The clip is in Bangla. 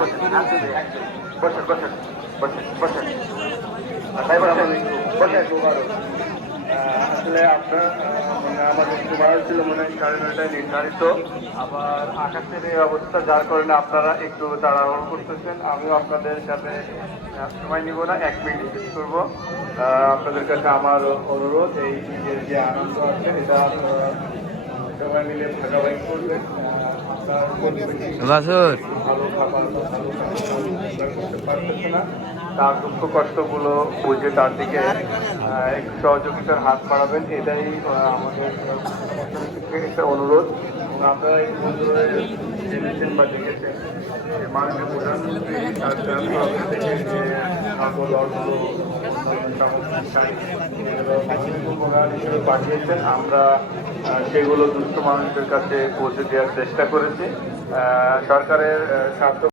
বসেন বসেন বসেন বসেন তাই বসেন বসেন। আসলে আপনার মানে আমাদের সময় ছিল মনে হয় 9:30টায় নির্ধারিত, আবার আকাশের এই অবস্থা যার কারণে আপনারা একটু তাড়াহুড়ো করতেছেন। আমিও আপনাদের সাথে সময় নিব না, 1 মিনিট শেষ করবো। আপনাদের কাছে আমার অনুরোধ, এই ঈদের যে আনন্দ আছে এটা সবাই মিলে ভাগাভাগি করবেন। বাসুর ভালো খাবার বা ভালো খাবার করতে পারতেছে না, তার দুঃখ কষ্টগুলো বুঝে তার দিকে একটু সহযোগিতার হাত বাড়াবেন, এটাই আমাদের একটা অনুরোধ। আপনারা এই বন্ধুরা জেনেছেন বা দেখেছেন যে মাননীয় প্রধানমন্ত্রী তার তরফ থেকে যে নগর অর্থ উপহার হিসেবে পাঠিয়েছেন, আমরা সেগুলো দুস্থ মানুষদের কাছে পৌঁছে দেওয়ার চেষ্টা করেছি। সরকারের স্বার্থ